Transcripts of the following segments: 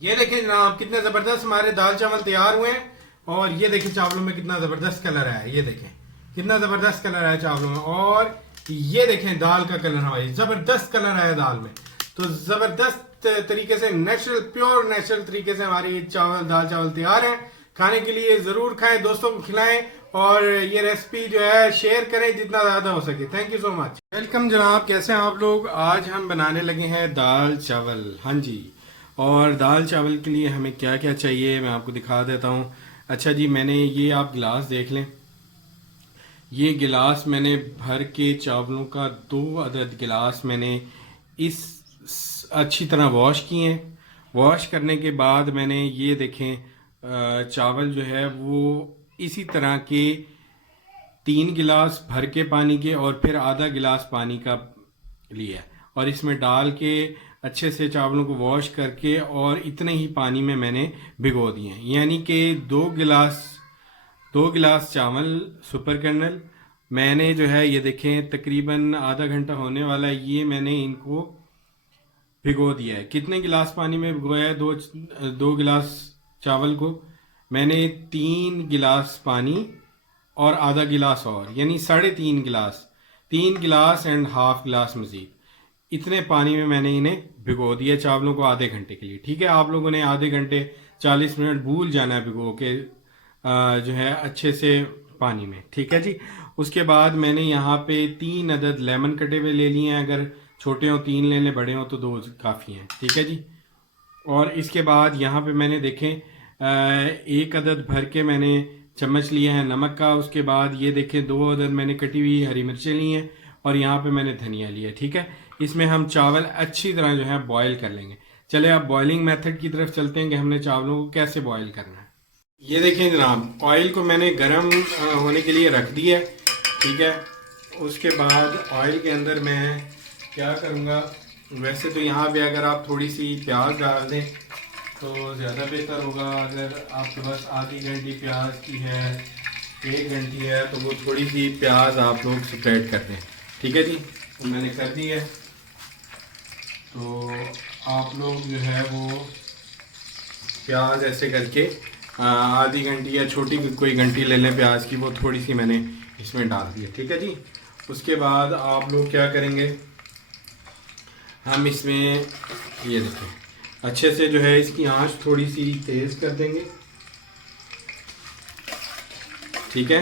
ये देखें जनाब कितने जबरदस्त हमारे दाल चावल तैयार हुए हैं। और ये देखें चावलों में कितना जबरदस्त कलर है। ये देखें कितना जबरदस्त कलर है चावलों में। और ये देखें दाल का कलर हमारी जबरदस्त कलर है दाल में। तो जबरदस्त तरीके से नेचुरल प्योर नेचुरल तरीके से हमारी चावल दाल चावल तैयार है। खाने के लिए जरूर खाएं, दोस्तों को खिलाएं और ये रेसिपी जो है शेयर करें जितना ज्यादा हो सके। Thank you so much. Welcome जनाब, कैसे हैं आप लोग। आज हम बनाने लगे हैं दाल चावल। हाँ जी, और दाल चावल के लिए हमें क्या क्या चाहिए मैं आपको दिखा देता हूँ। अच्छा जी, मैंने ये आप गिलास देख लें। ये गिलास मैंने भर के चावलों का 2 अदद गिलास मैंने इस अच्छी तरह वॉश किए हैं। वॉश करने के बाद मैंने ये देखें चावल जो है वो इसी तरह के 3 गिलास भर के पानी के और फिर आधा गिलास पानी का लिया और इसमें डाल के अच्छे से चावलों को वॉश करके और इतने ही पानी में मैंने भिगो दिए हैं। यानी कि 2 गिलास चावल सुपर कर्नल मैंने जो है ये देखें तकरीबन आधा घंटा होने वाला है, ये मैंने इनको भिगो दिया है। कितने गिलास पानी में भिगोया है? 2 गिलास चावल को मैंने 3 गिलास पानी और आधा गिलास और यानी 3.5 गिलास, 3 गिलास एंड हाफ गिलास मजीद इतने पानी में मैंने इन्हें भिगो दिया चावलों को आधे घंटे के लिए। ठीक है, आप लोगों ने आधे घंटे 40 मिनट भूल जाना है भिगो के जो है अच्छे से पानी में। ठीक है जी। उसके बाद मैंने यहाँ पे 3 अदद लेमन कटे हुए ले लिए हैं। अगर छोटे हो 3 ले लें, बड़े हो तो 2 काफ़ी हैं। ठीक है जी। और इसके बाद यहाँ पे मैंने देखें 1 अदद भर के मैंने चम्मच लिया है नमक का। उसके बाद ये देखें 2 अदद मैंने कटी हुई हरी मिर्चें ली हैं और यहाँ पे मैंने धनिया लिया। ठीक है, इसमें हम चावल अच्छी तरह जो है बॉयल कर लेंगे। चले अब बॉइलिंग मेथड की तरफ चलते हैं कि हमने चावलों को कैसे बॉयल करना है। ये देखें जनाब, ऑयल को मैंने गर्म होने के लिए रख दिया है। ठीक है, उसके बाद ऑयल के अंदर मैं क्या करूँगा, वैसे तो यहाँ पे अगर आप थोड़ी सी प्याज डाल दें तो ज़्यादा बेहतर होगा। अगर आपके पास आधी घंटी प्याज की है, 1 घंटी है, तो वो थोड़ी सी प्याज आप लोग स्प्रेड कर दें। ठीक है जी, तो मैंने कर दी है। तो आप लोग जो है वो प्याज ऐसे करके आधी घंटी या छोटी कोई घंटी ले लें प्याज की, वो थोड़ी सी मैंने इसमें डाल दी है। ठीक है जी। उसके बाद आप लोग क्या करेंगे, हम इसमें ये देखें अच्छे से जो है इसकी आंच थोड़ी सी तेज कर देंगे। ठीक है,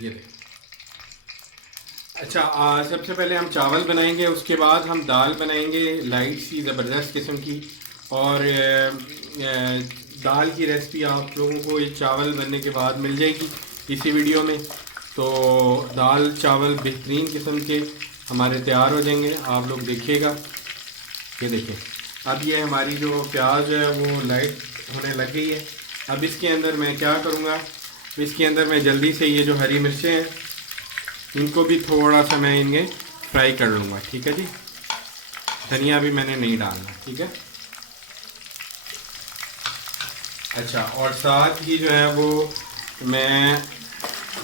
ये देखें। अच्छा, सबसे पहले हम चावल बनाएंगे, उसके बाद हम दाल बनाएंगे लाइट सी ज़बरदस्त किस्म की। और दाल की रेसिपी आप लोगों को ये चावल बनने के बाद मिल जाएगी इसी वीडियो में। तो दाल चावल बेहतरीन किस्म के हमारे तैयार हो जाएंगे, आप लोग देखिएगा। ये देखें, अब ये हमारी जो प्याज है वो लाइट होने लग गई है। अब इसके अंदर मैं क्या करूँगा, इसके अंदर मैं जल्दी से ये जो हरी मिर्चें हैं इनको भी थोड़ा सा मैं इनके फ्राई कर लूँगा। ठीक है जी। धनिया भी मैंने नहीं डालना। ठीक है। अच्छा, और साथ ही जो है वो मैं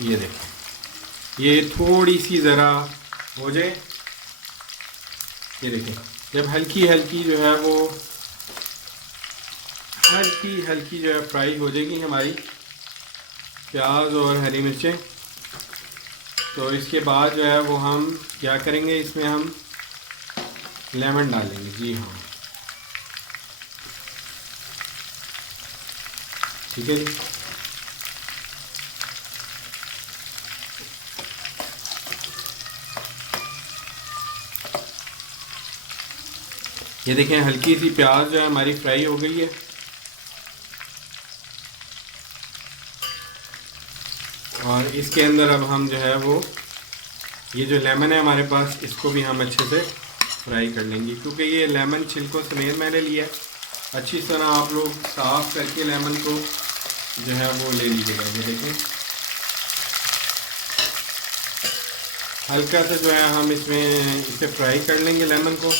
ये देखें ये थोड़ी सी ज़रा हो जाए। ये देखें, जब हल्की हल्की जो है वो हल्की हल्की जो है फ्राई हो जाएगी हमारी प्याज और हरी मिर्चें, तो इसके बाद जो है वो हम क्या करेंगे, इसमें हम लेमन डालेंगे। जी हाँ, ठीक है जी। ये देखें हल्की सी प्याज जो है हमारी फ्राई हो गई है। और इसके अंदर अब हम जो है वो ये जो लेमन है हमारे पास, इसको भी हम अच्छे से फ्राई कर लेंगे, क्योंकि ये लेमन छिलकों समेत मैंने लिया है। अच्छी तरह आप लोग साफ़ करके लेमन को जो है वो ले लीजिएगा। ये देखें हल्का सा जो है हम इसमें इसे फ्राई कर लेंगे लेमन को।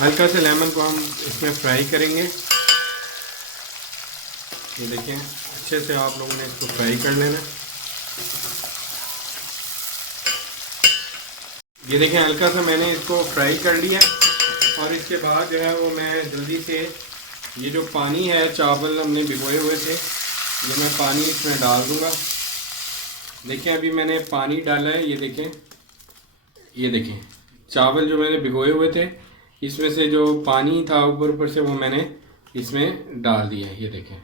हल्का से लेमन को हम इसमें फ्राई करेंगे। ये देखें, अच्छे से आप लोगों ने इसको फ्राई कर लेना। ये देखें, हल्का सा मैंने इसको फ्राई कर लिया और इसके बाद जो है वो मैं जल्दी से ये जो पानी है, चावल हमने भिगोए हुए थे, ये मैं पानी इसमें डाल दूँगा। देखें अभी मैंने पानी डाला है, ये देखें चावल जो मैंने भिगोए हुए थे, इसमें से जो पानी था ऊपर ऊपर से वो मैंने इसमें डाल दिया है। ये देखें,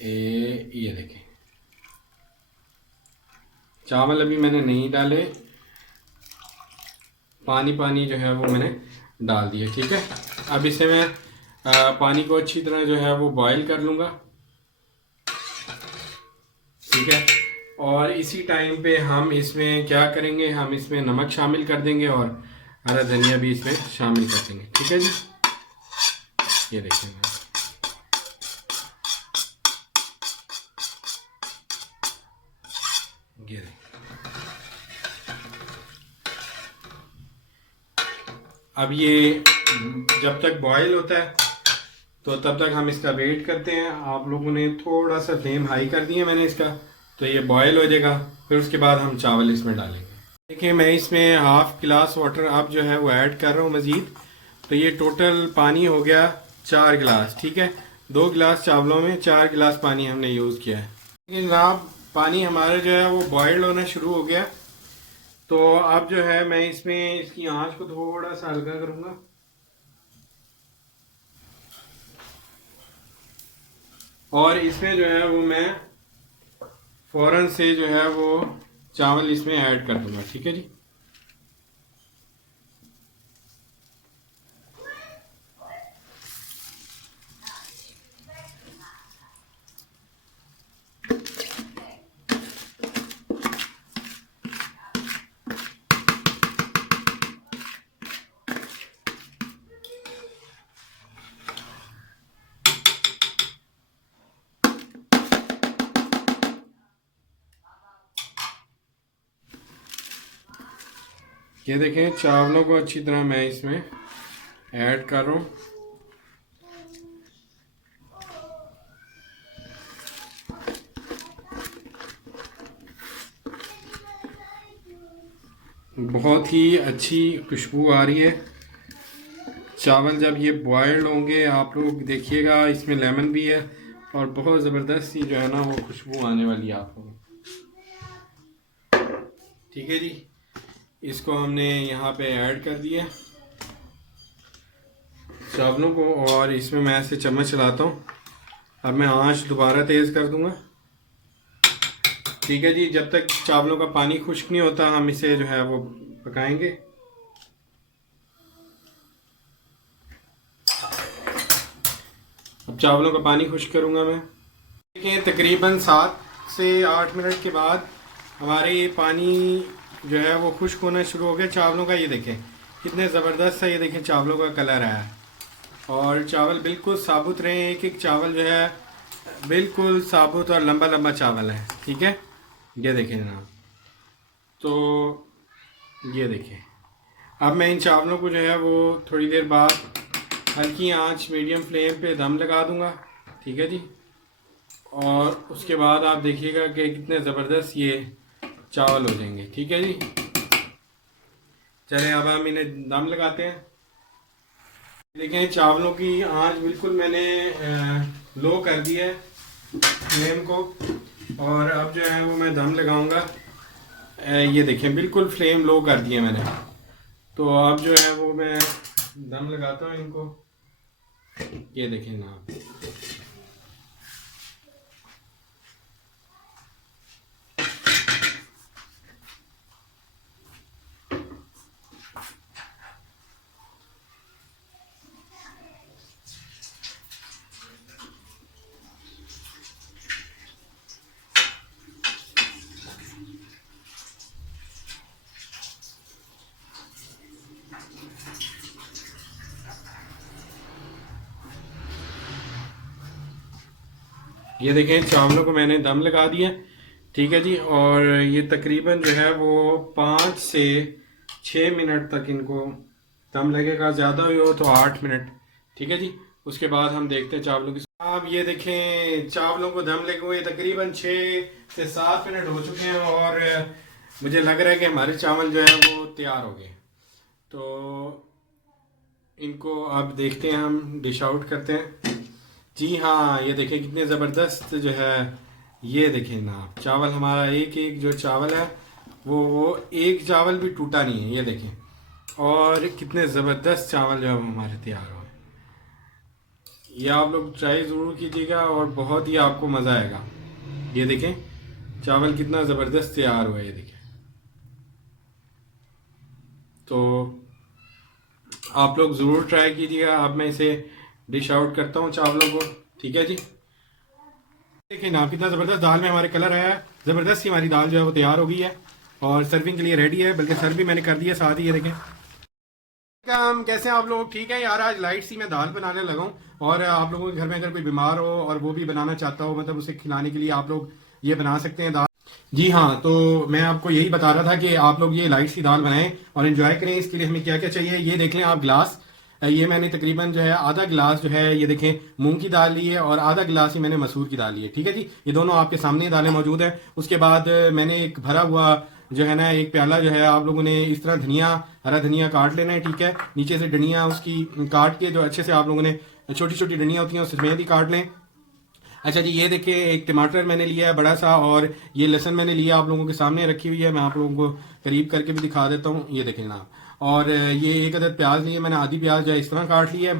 ये देखें चावल अभी मैंने नहीं डाले, पानी जो है वो मैंने डाल दिया। ठीक है, अब इसे मैं पानी को अच्छी तरह जो है वो बॉईल कर लूँगा। ठीक है, और इसी टाइम पे हम इसमें क्या करेंगे, हम इसमें नमक शामिल कर देंगे और हरा धनिया भी इसमें शामिल कर देंगे। ठीक है जी, ये देखेंगे ये अब ये जब तक बॉईल होता है तो तब तक हम इसका वेट करते हैं। आप लोगों ने थोड़ा सा फ्लेम हाई कर दिया मैंने इसका, तो ये बॉईल हो जाएगा, फिर उसके बाद हम चावल इसमें डालेंगे। देखिए मैं इसमें हाफ गिलास वाटर अब जो है वो ऐड कर रहा हूँ मज़ीद, तो ये टोटल पानी हो गया 4 गिलास। ठीक है, 2 गिलास चावलों में 4 गिलास पानी हमने यूज़ किया है। लेकिन जनाब पानी हमारा जो है वो बॉइल्ड होना शुरू हो गया, तो अब जो है मैं इसमें इसकी आंच को थोड़ा सा हल्का करूँगा। और इसमें जो है वो मैं फ़ौरन से जो है वो चावल इसमें ऐड कर दूंगा। ठीक है जी, ये देखें चावलों को अच्छी तरह मैं इसमें ऐड कर रहा हूँ। बहुत ही अच्छी खुशबू आ रही है। चावल जब ये बॉयल्ड होंगे आप लोग देखिएगा, इसमें लेमन भी है और बहुत ज़बरदस्त सी जो है ना वो खुशबू आने वाली है आप लोगों। ठीक है जी, इसको हमने यहाँ पे ऐड कर दिया चावलों को, और इसमें मैं ऐसे चम्मच चलाता हूँ। अब मैं आंच दोबारा तेज़ कर दूँगा। ठीक है जी, जब तक चावलों का पानी खुश्क नहीं होता हम इसे जो है वो पकाएंगे। अब चावलों का पानी खुश्क करूँगा मैं। देखिए तकरीबन 7 से 8 मिनट के बाद हमारे ये पानी जो है वो खुश्क होना शुरू हो गया चावलों का। ये देखें कितने ज़बरदस्त है, ये देखें चावलों का कलर है और चावल बिल्कुल साबुत रहे हैं। एक एक चावल जो है बिल्कुल साबुत और लंबा लंबा चावल है। ठीक है, ये देखें जनाब, तो ये देखें अब मैं इन चावलों को जो है वो थोड़ी देर बाद हल्की आंच मीडियम फ्लेम पे दम लगा दूंगा। ठीक है जी, और उसके बाद आप देखिएगा कि कितने ज़बरदस्त ये चावल हो जाएंगे। ठीक है जी, चलें अब हम इन्हें दम लगाते हैं। देखें चावलों की आंच बिल्कुल मैंने लो कर दिया है फ्लेम को, और अब जो है वो मैं दम लगाऊंगा। ये देखें बिल्कुल फ्लेम लो कर दिया मैंने, तो अब जो है वो मैं दम लगाता हूँ इनको। ये देखें ना, ये देखें चावलों को मैंने दम लगा दिया। ठीक है जी, और ये तकरीबन जो है वो 5 से 6 मिनट तक इनको दम लगेगा, ज़्यादा भी हो तो 8 मिनट। ठीक है जी, उसके बाद हम देखते हैं चावलों की आप ये देखें चावलों को दम लगे हुए तकरीबन 6 से 7 मिनट हो चुके हैं और मुझे लग रहा है कि हमारे चावल जो है वो तैयार हो गए। तो इनको अब देखते हैं, हम डिश आउट करते हैं। जी हाँ, ये देखें कितने ज़बरदस्त जो है। ये देखें ना आप, चावल हमारा एक एक जो चावल है वो एक चावल भी टूटा नहीं है, ये देखें। और कितने ज़बरदस्त चावल जो है वो हमारे तैयार हुए। ये आप लोग ट्राई ज़रूर कीजिएगा और बहुत ही आपको मज़ा आएगा। ये देखें चावल कितना ज़बरदस्त तैयार हुआ है, ये देखें। तो आप लोग ज़रूर ट्राई कीजिएगा। अब मैं इसे डिश आउट करता हूँ चावलों को, ठीक है जी। देखिए ना कितना ज़बरदस्त दाल में हमारे कलर आया है। ज़बरदस्त ही हमारी दाल जो है वो तैयार हो गई है और सर्विंग के लिए रेडी है, बल्कि सर्व भी मैंने कर दिया साथ ही। ये देखें हम कैसे हैं आप लोग, ठीक है यार। आज लाइट सी मैं दाल बनाने लगा हूँ और आप लोगों के घर में अगर कोई बीमार हो और वो भी बनाना चाहता हो, मतलब उसे खिलाने के लिए आप लोग ये बना सकते हैं दाल। जी हाँ, तो मैं आपको यही बता रहा था कि आप लोग ये लाइट सी दाल बनाएं और एंजॉय करें। इसके लिए हमें क्या क्या चाहिए ये देख लें आप। ग्लास, ये मैंने तकरीबन जो है आधा गिलास जो है ये देखें मूंग की दाल ली है और आधा गिलास ही मैंने मसूर की दाल ली है, ठीक है जी। ये दोनों आपके सामने दालें मौजूद हैं। उसके बाद मैंने एक भरा हुआ जो है ना एक प्याला जो है, आप लोगों ने इस तरह धनिया, हरा धनिया काट लेना है, ठीक है। नीचे से डंडियाँ उसकी काट के जो अच्छे से आप लोगों ने छोटी छोटी डंडियाँ होती हैं उससे समेत ही काट लें। अच्छा जी, ये देखिए एक टमाटर मैंने लिया है बड़ा सा और ये लहसुन मैंने लिया आप लोगों के सामने रखी हुई है। मैं आप लोगों को करीब करके भी दिखा देता हूँ, ये देखें ना। और ये एक अदद प्याज लिए मैंने, आधी प्याज जो है इस तरह काट ली है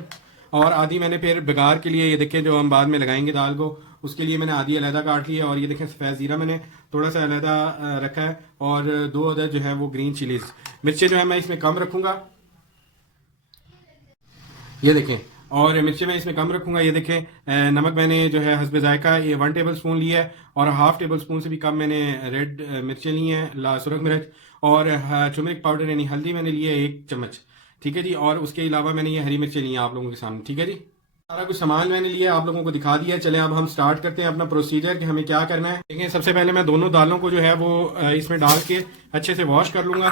और आधी मैंने फिर बघार के लिए, ये देखें जो हम बाद में लगाएंगे दाल को, उसके लिए मैंने आधी अलहदा काट ली है। और ये देखें सफ़ेद ज़ीरा मैंने थोड़ा सा अलहदा रखा है और 2 अदद जो है वो ग्रीन चिलीज। मिर्चें जो है मैं इसमें कम रखूँगा, ये देखें। और मिर्ची मैं इसमें कम रखूंगा। ये देखें नमक मैंने जो है हस्बे जायका ये 1 टेबल स्पून लिया है और हाफ टेबल स्पून से भी कम मैंने रेड मिर्चें ली हैं, ला सुरख मिर्च। और टर्मरिक पाउडर यानी हल्दी मैंने ली है 1 चम्मच, ठीक है जी। और उसके अलावा मैंने ये हरी मिर्चें ली हैं आप लोगों के सामने, ठीक है जी। सारा कुछ सामान मैंने लिया आप लोगों को दिखा दिया है। चलें अब हम स्टार्ट करते हैं अपना प्रोसीजर कि हमें क्या करना है। देखिए सबसे पहले मैं दोनों दालों को जो है वो इसमें डाल के अच्छे से वॉश कर लूँगा,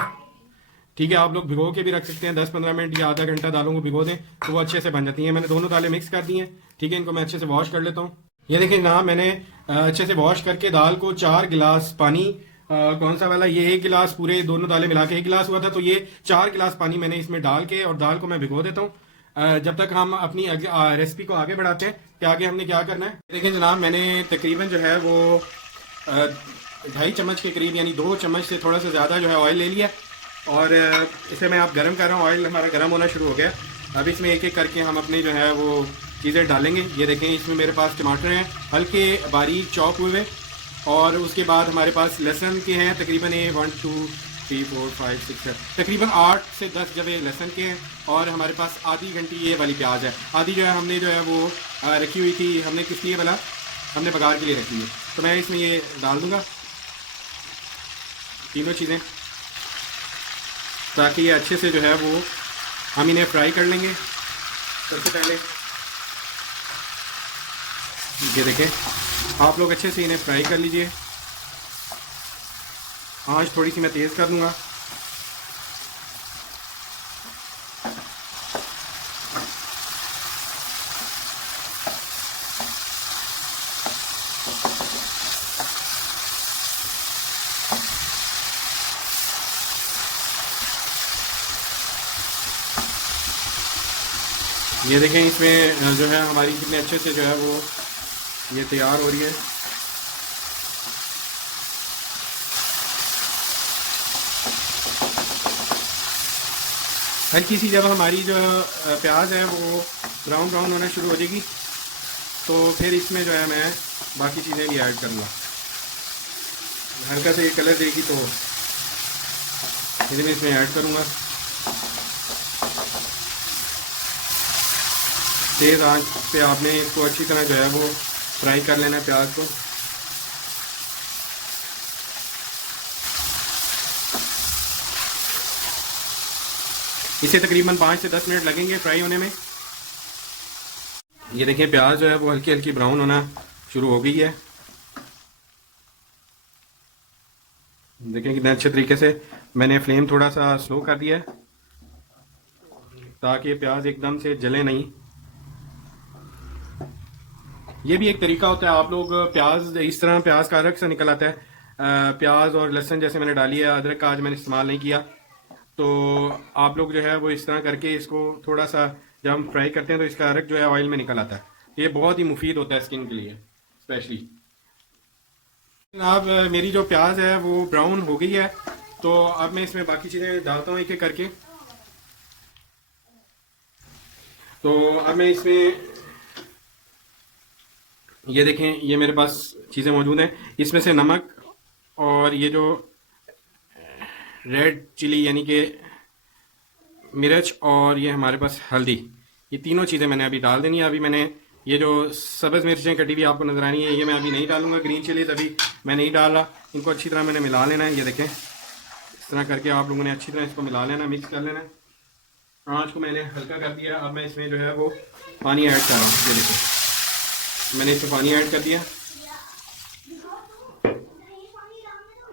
ठीक है। आप लोग भिगो के भी रख सकते हैं, 10-15 मिनट या आधा घंटा दालों को भिगो दें तो वो अच्छे से बन जाती हैं। मैंने दोनों दालें मिक्स कर दी हैं, ठीक है। इनको मैं अच्छे से वॉश कर लेता हूँ। ये देखिए ना मैंने अच्छे से वॉश करके दाल को 4 गिलास पानी, कौन सा वाला, ये 1 गिलास पूरे दोनों दालें मिला के 1 गिलास हुआ था, तो ये 4 गिलास पानी मैंने इसमें डाल के और दाल को मैं भिगो देता हूँ। जब तक हम अपनी रेसिपी को आगे बढ़ाते हैं कि आगे हमने क्या करना है। देखिए जनाब मैंने तकरीबन जो है वो 2.5 चम्मच के करीब यानी 2 चम्मच से थोड़ा सा ज़्यादा जो है ऑयल ले लिया और इसे मैं आप गर्म कर रहा हूँ। ऑयल हमारा गर्म होना शुरू हो गया। अब इसमें एक एक करके हम अपने जो है वो चीज़ें डालेंगे। ये देखें इसमें मेरे पास टमाटर हैं हल्के बारीक चॉप हुए और उसके बाद हमारे पास लहसुन के हैं तकरीबन 1 2 3 4 5 6 7 तकरीबन 8 से 10 जबे लहसुन के हैं। और हमारे पास आधी घंटी ये वाली प्याज है, आधी जो है हमने जो है वो रखी हुई थी। हमने किस लिए वाला, हमने बघार के लिए रखी है। तो मैं इसमें ये डाल दूँगा तीनों चीज़ें, ताकि ये अच्छे से जो है वो हम इन्हें फ्राई कर लेंगे। सबसे पहले ये देखें आप लोग अच्छे से इन्हें फ्राई कर लीजिए। आंच थोड़ी सी मैं तेज़ कर दूंगा। ये देखें इसमें जो है हमारी कितने अच्छे से जो है वो ये तैयार हो रही है। हल्की सी जब हमारी जो प्याज है वो ब्राउन ब्राउन होना शुरू हो जाएगी तो फिर इसमें जो है मैं बाकी चीज़ें भी ऐड करूँगा। हल्का से ये कलर देगी तो फिर मैं इसमें ऐड करूँगा। तेज़ आंच पे आपने इसको अच्छी तरह जो है वो फ्राई कर लेना है प्याज को। इसे तकरीबन 5 से 10 मिनट लगेंगे फ्राई होने में। ये देखिए प्याज जो है वो हल्की हल्की ब्राउन होना शुरू हो गई है। देखें कितने अच्छे तरीके से मैंने फ्लेम थोड़ा सा स्लो कर दिया है ताकि प्याज एकदम से जले नहीं। ये भी एक तरीका होता है। आप लोग प्याज इस तरह, प्याज का अलग सा निकल आता है। प्याज और लहसुन जैसे मैंने डाली है, अदरक का आज मैंने इस्तेमाल नहीं किया। तो आप लोग जो है वो इस तरह करके इसको थोड़ा सा जब हम फ्राई करते हैं तो इसका अर्क जो है ऑयल में निकल आता है। ये बहुत ही मुफीद होता है स्किन के लिए स्पेशली। अब मेरी जो प्याज है वो ब्राउन हो गई है, तो अब मैं इसमें बाकी चीज़ें डालता हूँ एक एक करके। तो अब मैं इसमें, ये देखें, ये मेरे पास चीज़ें मौजूद हैं। इसमें से नमक और ये जो रेड चिली यानी कि मिर्च और ये हमारे पास हल्दी, ये तीनों चीज़ें मैंने अभी डाल देनी है। अभी मैंने ये जो सब्ज़ मिर्चें कटी हुई आपको नजर आनी है, ये मैं अभी नहीं डालूंगा। ग्रीन चिलीज अभी मैं नहीं डाल रहा। इनको अच्छी तरह मैंने मिला लेना है। ये देखें, इस तरह करके आप लोगों ने अच्छी तरह इसको मिला लेना, मिक्स कर लेना है। आँच को मैंने हल्का कर दिया। अब मैं इसमें जो है वो पानी ऐड कर रहा हूँ। ये देखें, मैंने इसमें पानी ऐड कर दिया।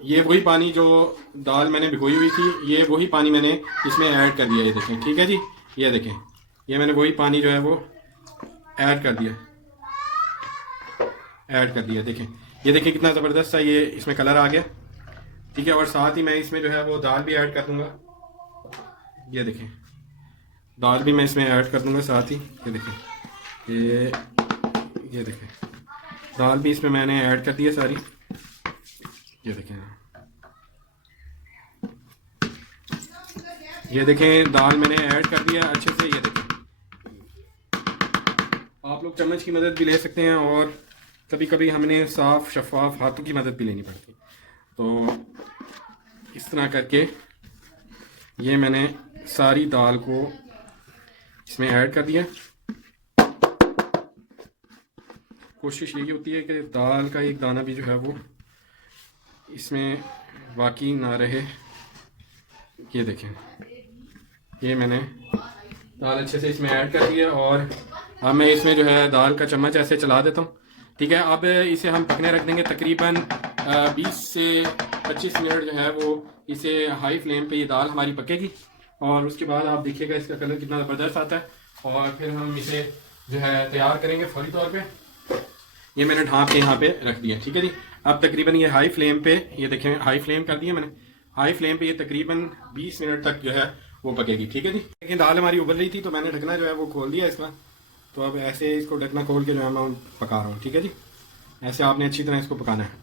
ये वही पानी जो दाल मैंने भिगोई हुई थी, ये वही पानी मैंने इसमें ऐड कर दिया। ये देखें, ठीक है जी, ये देखें, ये मैंने वही पानी जो है वो ऐड कर दिया, देखें, ये देखें कितना ज़बरदस्त सा ये इसमें कलर आ गया। ठीक है, और साथ ही मैं इसमें जो है वो दाल भी ऐड कर दूंगा। ये देखें, दाल भी मैं इसमें ऐड कर दूंगा साथ ही। ये देखें, ये देखें, दाल भी इसमें मैंने ऐड कर दी है सारी। ये देखें, ये देखें, दाल मैंने ऐड कर दिया अच्छे से। ये देखें, आप लोग चम्मच की मदद भी ले सकते हैं और कभी कभी हमने साफ शफाफ हाथों की मदद भी लेनी पड़ती। तो इस तरह करके ये मैंने सारी दाल को इसमें ऐड कर दिया। कोशिश यही होती है कि दाल का एक दाना भी जो है वो इसमें बाकी ना रहे। ये देखें, ये मैंने दाल अच्छे से इसमें ऐड कर दी है और अब मैं इसमें जो है दाल का चम्मच ऐसे चला देता हूँ। ठीक है, अब इसे हम पकने रख देंगे तकरीबन 20 से 25 मिनट जो है वो इसे हाई फ्लेम पे ये दाल हमारी पकेगी। और उसके बाद आप देखिएगा इसका कलर कितना ज़बरदस्त आता है और फिर हम इसे जो है तैयार करेंगे फौरी तौर पे। ये मैंने ढाँप के यहाँ पे रख दिया। ठीक है जी, अब तकरीबन ये हाई फ्लेम पे, ये देखें हाई फ्लेम कर दिया मैंने, हाई फ्लेम पे ये तकरीबन 20 मिनट तक जो है वो पकेगी। ठीक है जी, लेकिन दाल हमारी उबल रही थी तो मैंने ढकना जो है वो खोल दिया इसका। तो अब ऐसे इसको ढकना खोल के जो है मैं पका रहा हूँ। ठीक है जी, ऐसे आपने अच्छी तरह इसको पकाना है।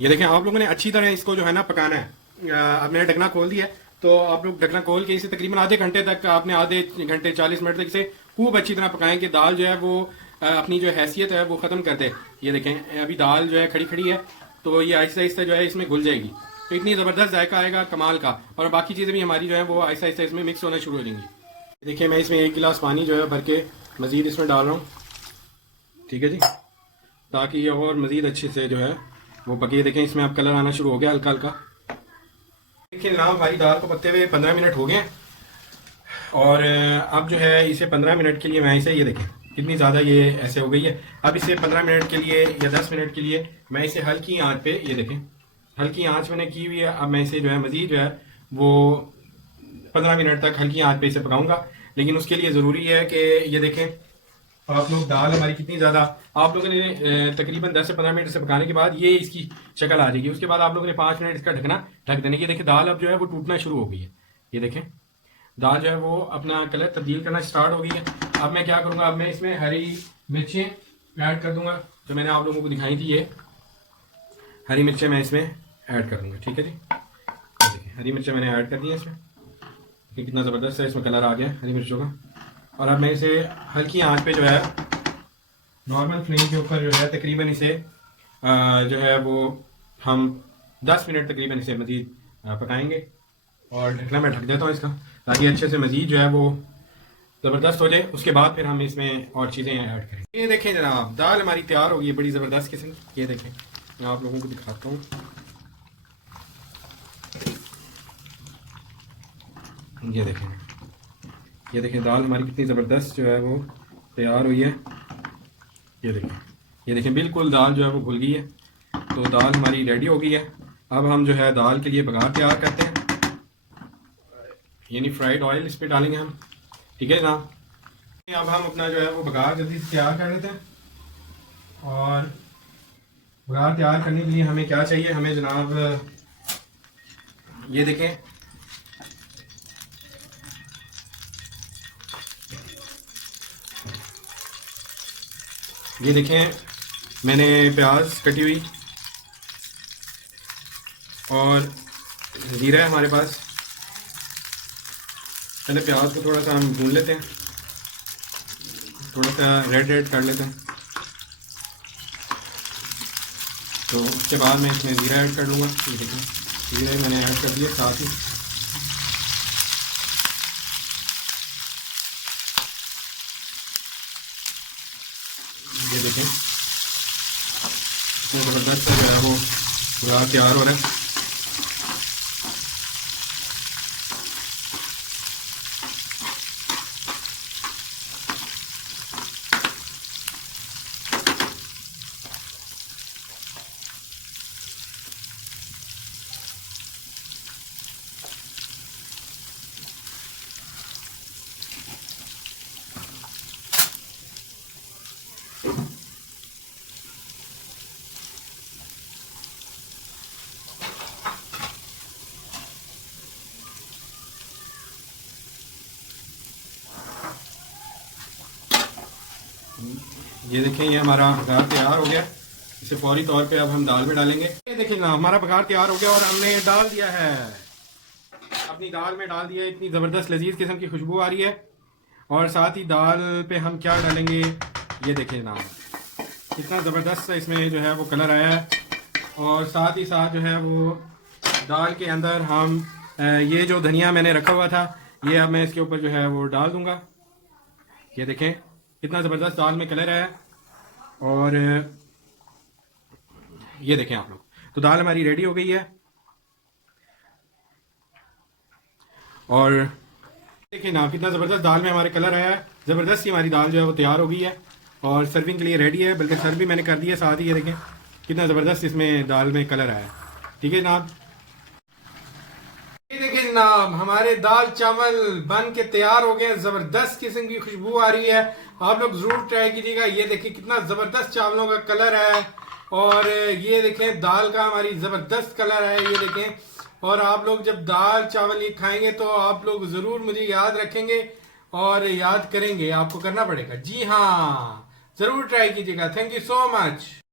ये देखें, आप लोगों ने अच्छी तरह इसको जो है ना पकाना है। अब मैंने ढकना खोल दिया है, तो आप लोग ढकना खोल के इसे तकरीबन आधे घंटे तक, आपने आधे घंटे 40 मिनट तक इसे खूब अच्छी तरह पकाएं कि दाल जो है वो अपनी जो हैसियत है वो ख़त्म कर दे। ये देखें, अभी दाल जो है खड़ी खड़ी है तो ये आहिस्ता आहिस्ता जो है इसमें घुल जाएगी, तो इतनी ज़बरदस्त जायका आएगा कमाल का। और बाकी चीज़ें भी हमारी जो है वो आहिस्ता आहिस्ता इसमें मिक्स होना शुरू हो जाएंगी। देखिए, मैं इसमें 1 गिलास पानी जो है भर के मज़ीद इसमें डाल रहा हूँ। ठीक है जी, ताकि ये और मज़ीद अच्छे से जो है वो पकी। देखें, इसमें अब कलर आना शुरू हो गया हल्का हल्का। देखिए जनाब, हमारी दाल को पकते हुए 15 मिनट हो गए और अब जो है इसे 15 मिनट के लिए मैं इसे, ये देखें कितनी ज़्यादा ये ऐसे हो गई है। अब इसे 15 मिनट के लिए या 10 मिनट के लिए मैं इसे हल्की आंच पे, ये देखें हल्की आंच मैंने की हुई है। अब मैं इसे जो है मज़ीद जो है वो 15 मिनट तक हल्की आंच पे इसे पकाऊंगा। लेकिन उसके लिए ज़रूरी है कि ये देखें आप लोग, दाल हमारी कितनी ज़्यादा, आप लोगों ने तकरीबन 10 से 15 मिनट से पकाने के बाद ये इसकी शक्ल आ जाएगी। उसके बाद आप लोगों ने 5 मिनट इसका ढकना ढक देने की। देखिए दाल अब जो है वो टूटना शुरू हो गई है। ये देखें, दाल जो है वो अपना कलर तब्दील करना स्टार्ट हो गई है। अब मैं क्या करूँगा, अब मैं इसमें हरी मिर्चें ऐड कर दूँगा जो मैंने आप लोगों को दिखाई थी। ये हरी मिर्चें मैं इसमें ऐड कर दूँगा। ठीक है जी, देखिए हरी मिर्चें मैंने ऐड कर दी है इसमें। देखिए कितना ज़बरदस्त है इसमें कलर आ गया हरी मिर्चों का। और अब मैं इसे हल्की आंच पे जो है नॉर्मल फ्लेम के ऊपर जो है तकरीबन इसे जो है वो हम 10 मिनट तकरीबन इसे मज़ीद पकाएंगे। और ढकना मैं ढक देता हूँ इसका, ताकि अच्छे से मज़ीद जो है वो ज़बरदस्त हो जाए। उसके बाद फिर हम इसमें और चीज़ें ऐड करेंगे। ये देखें जनाब, दाल हमारी तैयार हो गई है बड़ी ज़बरदस्त किस्म की। ये देखें, मैं आप लोगों को दिखाता हूँ। ये देखें, ये देखें दाल हमारी कितनी ज़बरदस्त जो है वो तैयार हुई है। ये देखें, ये देखें बिल्कुल दाल जो है वो घुल गई है। तो दाल हमारी रेडी हो गई है। अब हम जो है दाल के लिए बघार तैयार करते हैं, यानी फ्राइड ऑयल इस पर डालेंगे हम। ठीक है ना। अब हम अपना जो है वो बघार जल्दी से तैयार कर लेते हैं। और बघार तैयार करने के लिए हमें क्या चाहिए, हमें जनाब ये देखें, ये देखें मैंने प्याज कटी हुई और जीरा है हमारे पास। पहले प्याज को थोड़ा सा हम भून लेते हैं, थोड़ा सा रेड रेड कर लेते हैं। तो उसके बाद मैं इसमें ज़ीरा ऐड कर लूँगा। ये देखें ज़ीरा मैंने ऐड कर दिया साथ ही। ये देखें इसमें ज़बरदस्त जो है वो पूरा तैयार हो रहा है। ये देखें ये हमारा बघार तैयार हो गया। इसे फौरी तौर पे अब हम दाल में डालेंगे। ये देखिए ना हमारा बघार तैयार हो गया और हमने डाल दिया है, अपनी दाल में डाल दिया। इतनी ज़बरदस्त लजीज किस्म की खुशबू आ रही है। और साथ ही दाल पे हम क्या डालेंगे, ये देखिए ना कितना ज़बरदस्त इसमें जो है वो कलर आया है। और साथ ही साथ जो है वो दाल के अंदर हम ये जो धनिया मैंने रखा हुआ था ये अब मैं इसके ऊपर जो है वो डाल दूंगा। ये देखें कितना ज़बरदस्त दाल में कलर है। और ये देखें आप लोग, तो दाल हमारी रेडी हो गई है। और देखिए ना कितना ज़बरदस्त दाल में हमारे कलर आया है। ज़बरदस्त ही हमारी दाल जो है वो तैयार हो गई है और सर्विंग के लिए रेडी है। बल्कि सर्व भी मैंने कर दिया साथ ही। ये देखें कितना ज़बरदस्त इसमें दाल में कलर आया है। ठीक है जनाब, ये देखिए जनाब हमारे दाल चावल बन के तैयार हो गए। जबरदस्त किस्म की खुशबू आ रही है, आप लोग जरूर ट्राई कीजिएगा। ये देखिए कितना जबरदस्त चावलों का कलर है। और ये देखें दाल का हमारी जबरदस्त कलर है, ये देखें। और आप लोग जब दाल चावल ये खाएंगे तो आप लोग जरूर मुझे याद रखेंगे और याद करेंगे। आपको करना पड़ेगा, जी हाँ, जरूर ट्राई कीजिएगा। Thank you so much.